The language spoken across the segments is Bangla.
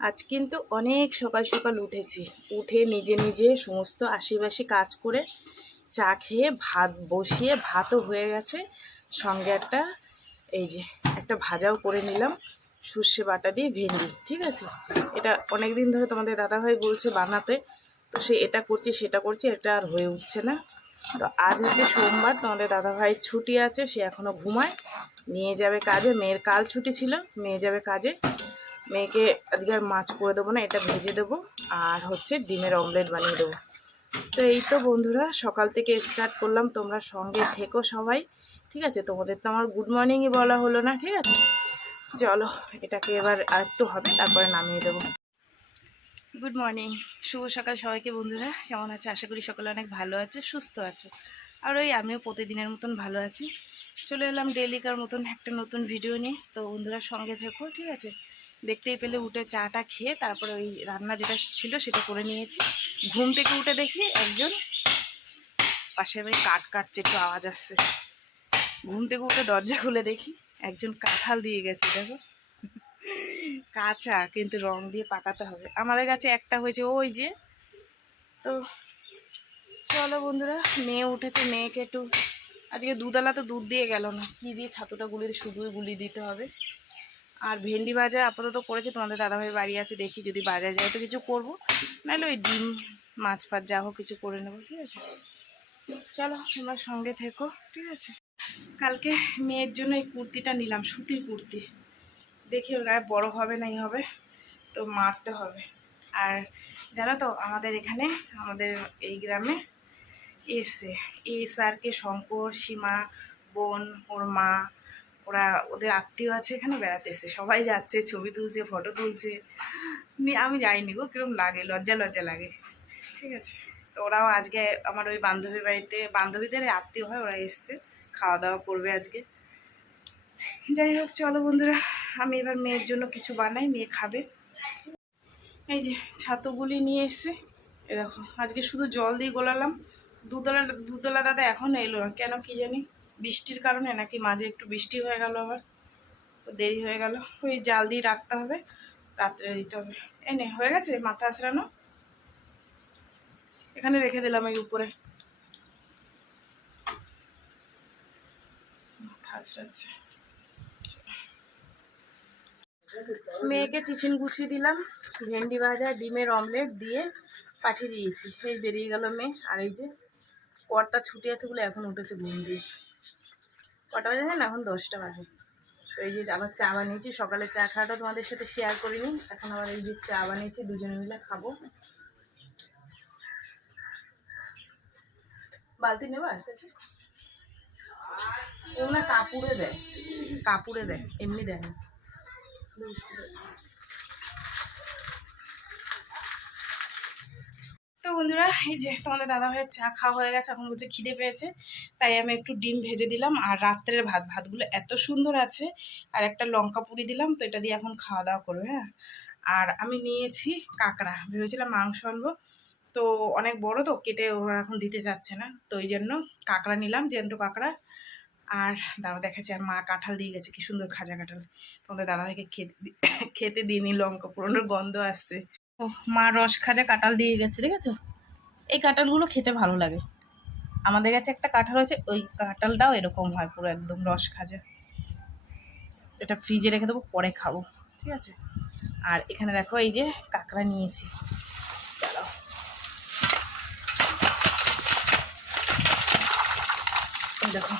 আজ কিন্তু অনেক সকাল সকাল উঠেছি, উঠে নিজে নিজে সমস্ত আশিবাসি কাজ করে চা খেয়ে ভাত বসিয়ে ভাতও হয়ে গেছে, সঙ্গে একটা ভাজাও করে নিলাম সর্ষে বাটা দিয়ে ভেন্ডি। ঠিক আছে, এটা অনেক দিন ধরে তোমাদের দাদাভাই বলছে বানাতে, তো সে এটা করছি সেটা করছি, এটা আর হয়ে উঠছে না। তো আজ হচ্ছে সোমবার, তোমাদের দাদাভাইয়ের ছুটি আছে, সে এখনও ঘুমায়, নিয়ে যাবে কাজে। মেয়ের কাল ছুটি ছিল, মেয়ে যাবে কাজে। মেয়েকে আজকে আর মাছ করে দেবো না, এটা ভেজে দেবো আর হচ্ছে ডিমের অমলেট বানিয়ে দেবো। তো এই তো বন্ধুরা, সকাল থেকে স্টার্ট করলাম, তোমরা সঙ্গে থেকো সবাই। ঠিক আছে, তোমাদের তো আমার গুড মর্নিংই বলা হলো না। ঠিক আছে, চলো এটাকে এবার আর একটু হবে, তারপরে নামিয়ে দেবো। গুড মর্নিং, শুভ সকাল সবাইকে। বন্ধুরা কেমন আছে? আশা করি সকলে অনেক ভালো আছে, সুস্থ আছো। আর ওই আমিও প্রতিদিনের মতন ভালো আছি। চলে এলাম ডেইলিকার মতন একটা নতুন ভিডিও নিয়ে। তো বন্ধুরা সঙ্গে থেকো, ঠিক আছে। দেখতেই পেলে উঠে চাটা খেয়ে তারপরে ওই রান্না যেটা ছিল সেটা করে নিয়েছি। ঘুম থেকে উঠে দেখি একজন পাশের বাড়ি কাঠ কাটছে, একটু আওয়াজ আসছে। ঘুম থেকে উঠে দরজা খুলে দেখি একজন কাঁঠাল দিয়ে গেছে। দেখো, কাঁচা কিন্তু রং দিয়ে পাকাতে হবে। আমাদের কাছে একটা হয়েছে, ওই যে। তো চলো বন্ধুরা, মেয়ে উঠেছে, মেয়েকে একটু আজকে দুধওয়ালা তো দুধ দিয়ে গেল না, কি দিয়ে ছাতুটা গুলিয়ে শুধু গুলিয়ে দিতে হবে। আর ভেন্ডি ভাজা আপাতত করেছে, তোমাদের দাদাভাই বাড়ি আছে, দেখি যদি বাজারে যায় তো কিছু করবো, নাহলে ওই ডিম মাছ ফাছ যা হোক কিছু করে নেবো। ঠিক আছে, চলো তোমার সঙ্গে থেকো। ঠিক আছে, কালকে মেয়ের জন্য এই কুর্তিটা নিলাম, সুতির কুর্তি। দেখি ওর গায়ে বড়ো হবে নাই হবে, তো মারতে হবে। আর জানো তো, আমাদের এখানে আমাদের এই গ্রামে স্যারকে শঙ্কর, সীমা, বোন, ওর মা, ওরা ওদের আত্মীয় আছে, এখানে বেড়াতে এসে সবাই যাচ্ছে, ছবি তুলছে, ফটো তুলছে। আমি যাইনি গো, কিরকম লাগে, লজ্জা লজ্জা লাগে। ঠিক আছে, তো ওরাও আজকে আমার ওই বান্ধবীর বাড়িতে, বান্ধবীদের আত্মীয় হয়, ওরা এসছে, খাওয়া দাওয়া করবে আজকে। যাই হোক, চলো বন্ধুরা, আমি এবার মেয়ের জন্য কিছু বানাই, মেয়ে খাবে। এই যে ছাতুগুলি নিয়ে এসছে, এ দেখো, আজকে শুধু জল দিয়ে গোলালাম। দুধওয়ালা দাদা এখনও এলো না, কেন কি জানি, বৃষ্টির কারণে নাকি, মাঝে একটু বৃষ্টি হয়ে গেল, আবার তো দেরি হয়ে গেল। ওই জাল দিয়ে রাখতে হবে, রাত্রে দিতে হবে। এনে হয়ে গেছে মাথা আঁচড়ানো, এখানে রেখে দিলাম এই উপরে, মাথা আঁচড়াচ্ছে। মেয়েকে টিফিন গুছিয়ে দিলাম, ভেন্ডি ভাজা ডিমের অমলেট দিয়ে পাঠিয়ে দিয়েছি। এই বেরিয়ে গেল মেয়ে। আর এই যে কর্তা ছুটি আছে বলে এখন উঠেছে ঘুম দিয়ে। কটা বাজে না, এখন 10টা বাজে। তো এই যে আবার চা বানিয়েছি, সকালে চা খাওয়াটা তোমাদের সাথে শেয়ার করিনি, এখন আবার এই যে চা বানিয়েছি, দুজনে মিলে খাবো। বালতি নেবা? ও না কাপড়ে দেয়, কাপড়ে দেয়, এমনি দেয় না। তো বন্ধুরা, এই যে তোমাদের দাদাভাইয়ের চা খাওয়া হয়ে গেছে, এখন বলছে খিদে পেয়েছে, তাই আমি একটু ডিম ভেজে দিলাম। আর রাত্রের ভাতগুলো এত সুন্দর আছে, আর একটা লঙ্কা পুরি দিলাম, তো এটা দিয়ে এখন খাওয়া দাওয়া করবে। হ্যাঁ, আর আমি নিয়েছি কাঁকড়া, ভেবেছিলাম মাংস আনবো, তো অনেক বড় তো, কেটে ওরা এখন দিতে চাচ্ছে না, তো ওই জন্য কাঁকড়া নিলাম, জ্যান্ত কাঁকড়া। আর দাদা দেখাচ্ছে, আর মা কাঁঠাল দিয়ে গেছে, কি সুন্দর খাজা কাঁঠাল। তোমাদের দাদাভাইকে খেতে দিইনি, লঙ্কা পুরোনোর গন্ধ আসছে। ও, মা রস খাজা কাঁঠাল দিয়ে গেছে, দেখেছো? এই কাঁঠালগুলো খেতে ভালো লাগে। আমাদের কাছে একটা কাঁঠাল হয়েছে, ওই কাঁঠালটাও এরকম হয়, পুরো একদম রস খাজা। এটা ফ্রিজে রেখে দেবো, পরে খাবো। ঠিক আছে, আর এখানে দেখো এই যে কাঁকড়া নিয়েছি, দাঁড়াও, দেখো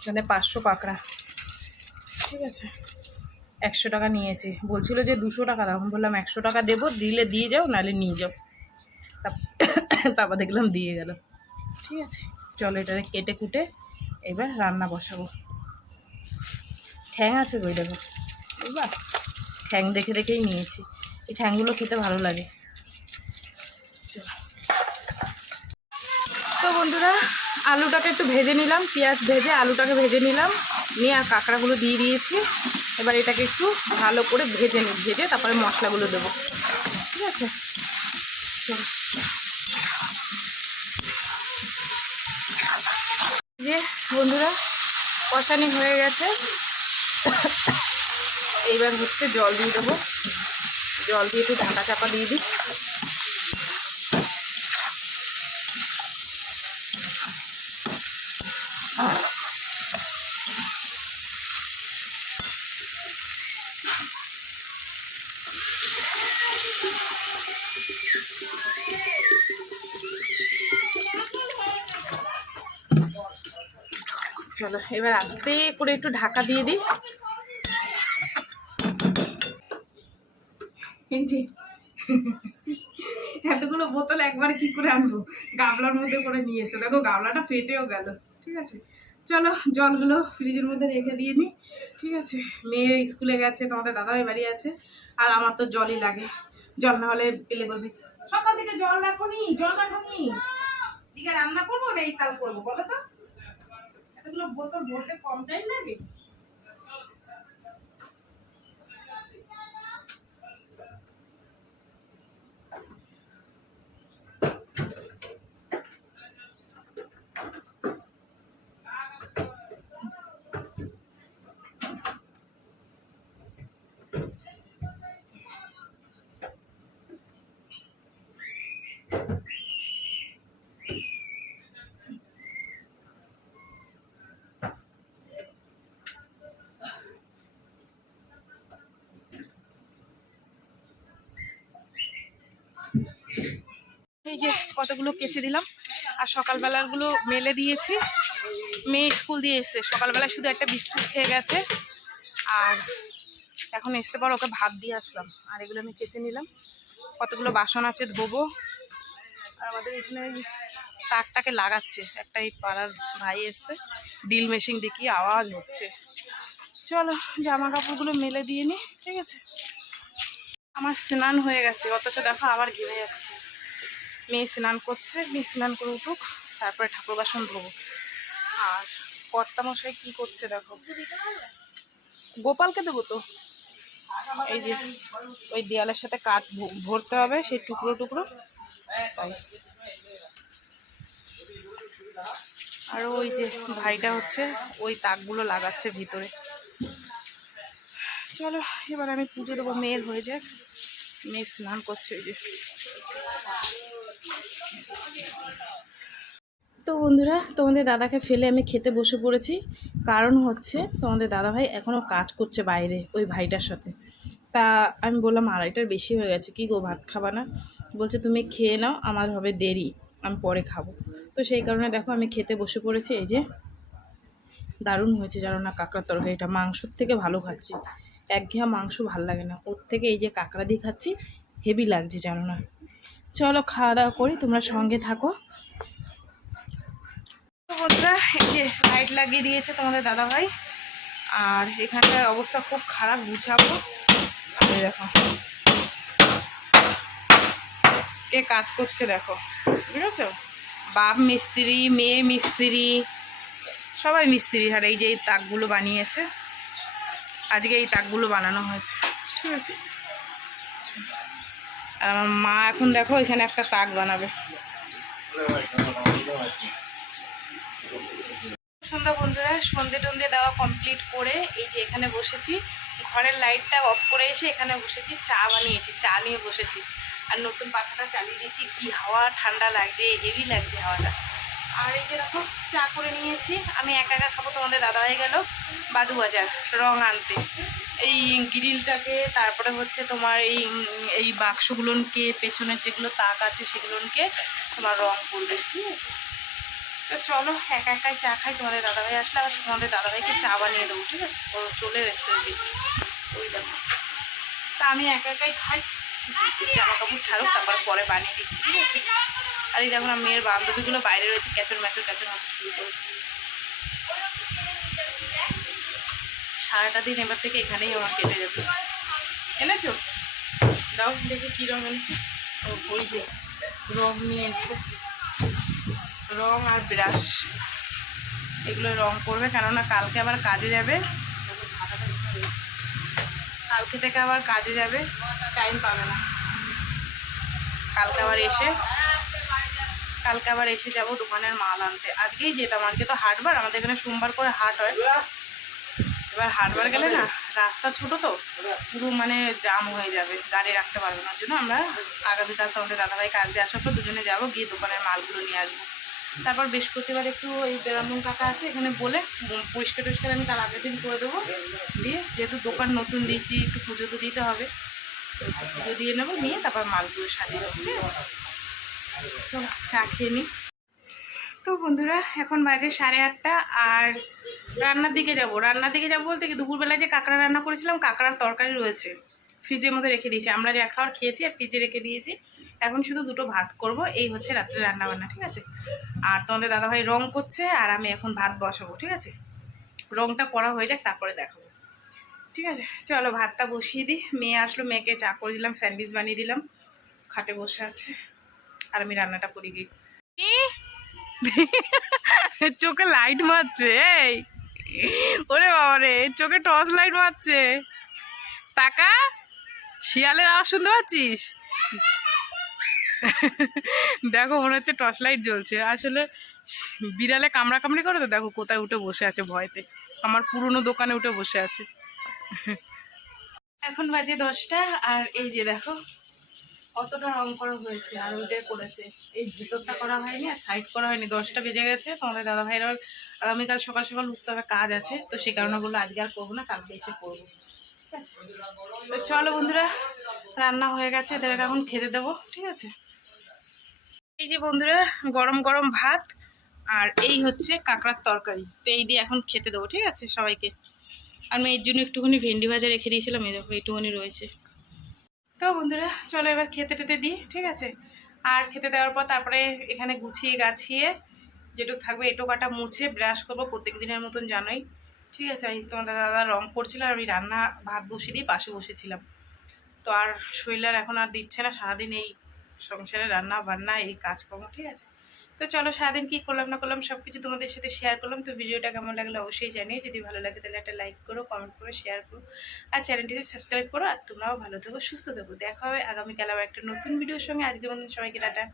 এখানে 500 কাঁকড়া। ঠিক আছে, 100 টাকা নিয়েছে, বলছিল যে 200 টাকা দাও, আমি বললাম 100 টাকা দেবো, দিলে দিয়ে যাও, নাহলে নিয়ে যাও। তারপর দেখলাম দিয়ে গেল। ঠিক আছে, চলো এটা কেটে কুটে এবার রান্না বসাবো। ঠ্যাং আছে গই, দেখো, বুঝবা, ঠ্যাং দেখে দেখেই নিয়েছি, এই ঠ্যাংগুলো খেতে ভালো লাগে। তো বন্ধুরা, আলুটাকে একটু ভেজে নিলাম, পেঁয়াজ ভেজে আলুটাকে ভেজে নিলাম, নিয়ে আর কাঁকড়াগুলো দিয়ে দিয়েছি। এবার এটাকে একটু ভালো করে ভেজে তারপরে মশলাগুলো দেবো। ঠিক আছে, চলো। যে বন্ধুরা, কষানি হয়ে গেছে, এইবার হচ্ছে জল দিয়ে দেবো, জল দিয়ে একটু ঢাকা চাপা দিয়ে দিই। চলো এবার আস্তে করে একটু ঢাকা দিয়ে দিই। এই যে এতগুলো বোতল একবারে কি করে আনবো, গামলার মধ্যে করে নিয়ে এসে দেখো গামলাটা ফেটেও গেল। ঠিক আছে, চলো জলগুলো ফ্রিজের মধ্যে রেখে দিয়ে নিই। ঠিক আছে, মেয়ে স্কুলে গেছে, তোমাদের দাদাভাই বাড়ি আছে, আর আমার তো জলই লাগে। জল না হলে পেলে বলবি সকাল থেকে জল রাখো নি, জল রাখো নি, দিকে রান্না করবো না এই তাল করবো, বলো তো এতগুলো বোতল ভরতে কম টাইম লাগে? এই যে কতগুলো কেচে দিলাম, আর সকালবেলাগুলো মেলে দিয়েছি। মেয়ে স্কুল দিয়ে এসছে, সকালবেলা শুধু একটা বিস্কুট খেয়ে গেছে, আর এখন এসতে পর ওকে ভাত দিয়ে আসলাম। আর এগুলো আমি কেচে নিলাম। কতগুলো বাসন আছে ধোবো। আর আমাদের এখানে তাকটাকে লাগাচ্ছে একটা, এই পাড়ার ভাই এসছে, ড্রিল মেশিন দিয়ে কি আওয়াজ হচ্ছে। চলো জামা কাপড়গুলো মেলে দিয়ে নি। ঠিক আছে, আমার স্নান হয়ে গেছে, অথচ দেখো আবার ঘেমে যাচ্ছে। মেয়ে স্নান করছে, মেয়ে স্নান করে উঠুক, তারপরে ঠাকুর বাসন ধোবো। আর কর্তামশাই কি করছে দেখো, গোপালকে দেবো তো। এই যে ওই দেয়ালের সাথে কাঠ ভরতে হবে, সেই টুকরো টুকরো, তাই। আর ওই যে ভাইটা হচ্ছে ওই তাকগুলো লাগাচ্ছে ভিতরে। চলো এবার আমি পুজো দেবো, মেয়ের হয়ে যাক। মেয়ে স্নান করছে। ওই যে তো বন্ধুরা, তোমাদের দাদাকে ফেলে আমি খেতে বসে পড়েছি। কারণ হচ্ছে তোমাদের দাদাভাই এখনও কাজ করছে বাইরে ওই ভাইটার সাথে। তা আমি বললাম 2:30টার বেশি হয়ে গেছে, কি গো ভাত খাবা না? বলছে তুমি খেয়ে নাও, আমার হবে দেরি, আমি পরে খাবো। তো সেই কারণে দেখো আমি খেতে বসে পড়েছি। এই যে দারুণ হয়েছে জানো না কাঁকড়ার তরকারিটা, মাংসর থেকে ভালো খাচ্ছি। একঘেয়া মাংস ভাল লাগে না, ওর থেকে এই যে কাঁকড়া দিয়ে খাচ্ছি হেভি লাগছে জানো না। চলো খাওয়া দাওয়া করি, তোমরা সঙ্গে থাকো। বন্ধুরা এই যে লাইট লাগিয়ে দিয়েছে তোমাদের দাদাভাই, আর এখানটার অবস্থা খুব খারাপ, গুছাবো। এই দেখো কে কাজ করছে দেখো, বুঝেছো? বাপ মিস্ত্রি, মেয়ে মিস্ত্রি, সবাই মিস্ত্রি। আর এই যে এই তাকগুলো বানিয়েছে, আজকে এই তাকগুলো বানানো হয়েছে। ঠিক আছে, আর আমার মা এখন দেখো এখানে একটা তাক বানাবে। সন্ধ্যা বন্ধুরা, সন্ধে টন্ধে দেওয়া কমপ্লিট করে এই যে এখানে বসেছি, ঘরের লাইটটা অফ করে এসে এখানে বসেছি, চা বানিয়েছি, চা নিয়ে বসেছি। আর নতুন পাখাটা চালিয়ে দিয়েছি, কি হাওয়া, ঠান্ডা লাগছে, হেভি লাগছে হাওয়াটা। আর এই যে দেখো চা করে নিয়েছি, আমি একা একা খাবো। তোমাদের দাদা হয়ে গেল বাদুবাজার রং আনতে, এই গ্রিলটাকে, তারপরে হচ্ছে তোমার এই বাক্সগুলোকে, পেছনের যেগুলো তাক আছে সেগুলোকে তোমার রং করবে। ঠিক আছে, তো চলো একা একাই চা খাই। তোমাদের দাদাভাই আসলে আবার তোমাদের দাদাভাইকে চা বানিয়ে দেবো। ঠিক আছে, ও চলে এসছে যে ওই দেখো। তা আমি একা একাই খাই, জামা কাপড় ছাড়ুক, তারপর পরে বানিয়ে দিচ্ছি। ঠিক আছে, আর এই দেখো না মেয়ের বান্ধবীগুলো বাইরে রয়েছে, ক্যাচর ম্যাচর শুরু করেছে। সারাটা দিন এবার থেকে এখানেই আমার কেটে যাবে। এনেছো? দাও দেখি কী রঙ এনেছো। ওই যে রং নিয়ে এসছে, রং আর ব্রাশ, এগুলো রং করবে, কেননা কালকে আবার কাজে যাবে। কালকে থেকে আবার কাজে যাবে, টাইম পাবে না। কালকে আবার এসে যাব দোকানের মাল আনতে। আজকেই যেতাম, আজকে তো হাটবার, আমাদের এখানে সোমবার করে হাট হয়। এবার হাটবার গেলে না রাস্তা ছোট তো পুরো মানে জাম হয়ে যাবে, গাড়ি রাখতে পারবে না। ওর জন্য আমরা আগামীকাল তোমাদের দাদাভাই কাজ দিয়ে আসার পর দুজনে যাবো, গিয়ে দোকানের মালগুলো নিয়ে আসবো। তারপর বৃহস্পতিবার একটু এই বেরামন কাকা আছে এখানে বলে পরিষ্কার টরিষ্কার আমি তার আগের দিন করে দেবো। দিয়ে যেহেতু দোকান নতুন দিয়েছি একটু পুজো তো দিতে হবে, পুজো দিয়ে নেবো, নিয়ে তারপর মালগুলো সাজিয়ে দেবো। ঠিক আছে, চলো চা খেয়ে নিই। তো বন্ধুরা এখন বাজে 8:30 আর রান্নার দিকে যাব বলতে কি দুপুরবেলায় যে কাঁকড়া রান্না করেছিলাম, কাঁকড়ার তরকারি রয়েছে ফ্রিজের মধ্যে রেখে দিয়েছি, আমরা যে খাওয়ার খেয়েছি আর ফ্রিজে রেখে দিয়েছি। এখন শুধু দুটো ভাত করব, এই হচ্ছে রাত্রে রান্না বান্না। ঠিক আছে, আর তোমাদের দাদাভাই রং করছে আর আমি এখন ভাত বসাবো। ঠিক আছে, রংটা করা হয়ে যাক তারপরে দেখাবো। ঠিক আছে, চলো ভাতটা বসিয়ে দিই। মেয়ে আসলো, মেয়েকে চা করে দিলাম, স্যান্ডউইচ বানিয়ে দিলাম, খাটে বসে আছে আর আমি রান্নাটা করি গিয়ে। চোখে লাইট মারছে, এই ওরে বাবা রে, চোখে টর্চ লাইট মারছে। টাকা শিয়ালের আওয়াজ শুনতে পাচ্ছিস? দেখো মনে হচ্ছে টর্চ লাইট জ্বলছে, আসলে বিড়ালে কামড়া কামড়ি করে তো। দেখো কোথায় উঠে বসে আছে ভয়তে, আমার পুরনো দোকানে উঠে বসে আছে। এখন বাজে 10টা আর এই যে দেখো কতটা রং করা হয়েছে, আর ওইটাই করেছে, এই ভিতরটা করা হয়নি আর সাইড করা হয়নি। 10টা বেজে গেছে, তোমাদের দাদা ভাইয়ের আগামীকাল সকাল সকাল উঠতে হবে, কাজ আছে, তো সেই কারণে বললো আজকে আর করবো না, কালকে এসে করবো। ঠিক আছে, তো চলো বন্ধুরা, রান্না হয়ে গেছে, এদেরকে এখন খেতে দেবো। ঠিক আছে, এই যে বন্ধুরা গরম গরম ভাত আর এই হচ্ছে কাঁকড়ার তরকারি, তো এই দিয়ে এখন খেতে দেবো। ঠিক আছে সবাইকে। আর মেয়ের জন্য একটুখানি ভেন্ডি ভাজা রেখে দিয়েছিলাম, এই দেখো এইটুখানি রয়েছে। তো বন্ধুরা চলো এবার খেতে টেতে দিই। ঠিক আছে, আর খেতে দেওয়ার পর তারপরে এখানে গুছিয়ে গাছিয়ে যেটুকু থাকবে এটো কাটা মুছে ব্রাশ করবো প্রত্যেক দিনের মতন, জানোই। ঠিক আছে, এই তোমাদের দাদা রং করছিল আর আমি রান্না ভাত বসিয়ে দিয়ে পাশে বসেছিলাম। তো আর শরীর এখন আর দিচ্ছে না, সারাদিন এই সংসারে রান্না বান্না এই কাজকর্ম। ঠিক আছে, তো চলো সারাদিন কী করলাম না করলাম সব কিছু তোমাদের সাথে শেয়ার করলাম। তো ভিডিওটা কেমন লাগলো অবশ্যই জানিয়ে, যদি ভালো লাগে তাহলে একটা লাইক করো, কমেন্ট করো, শেয়ার করো, আর চ্যানেলটিতে সাবস্ক্রাইব করো। আর তোমরাও ভালো থেকো, সুস্থ থেকো। দেখা হবে আগামীকাল আবার একটা নতুন ভিডিওর সঙ্গে। আজকের মতন সবাইকে টাটা।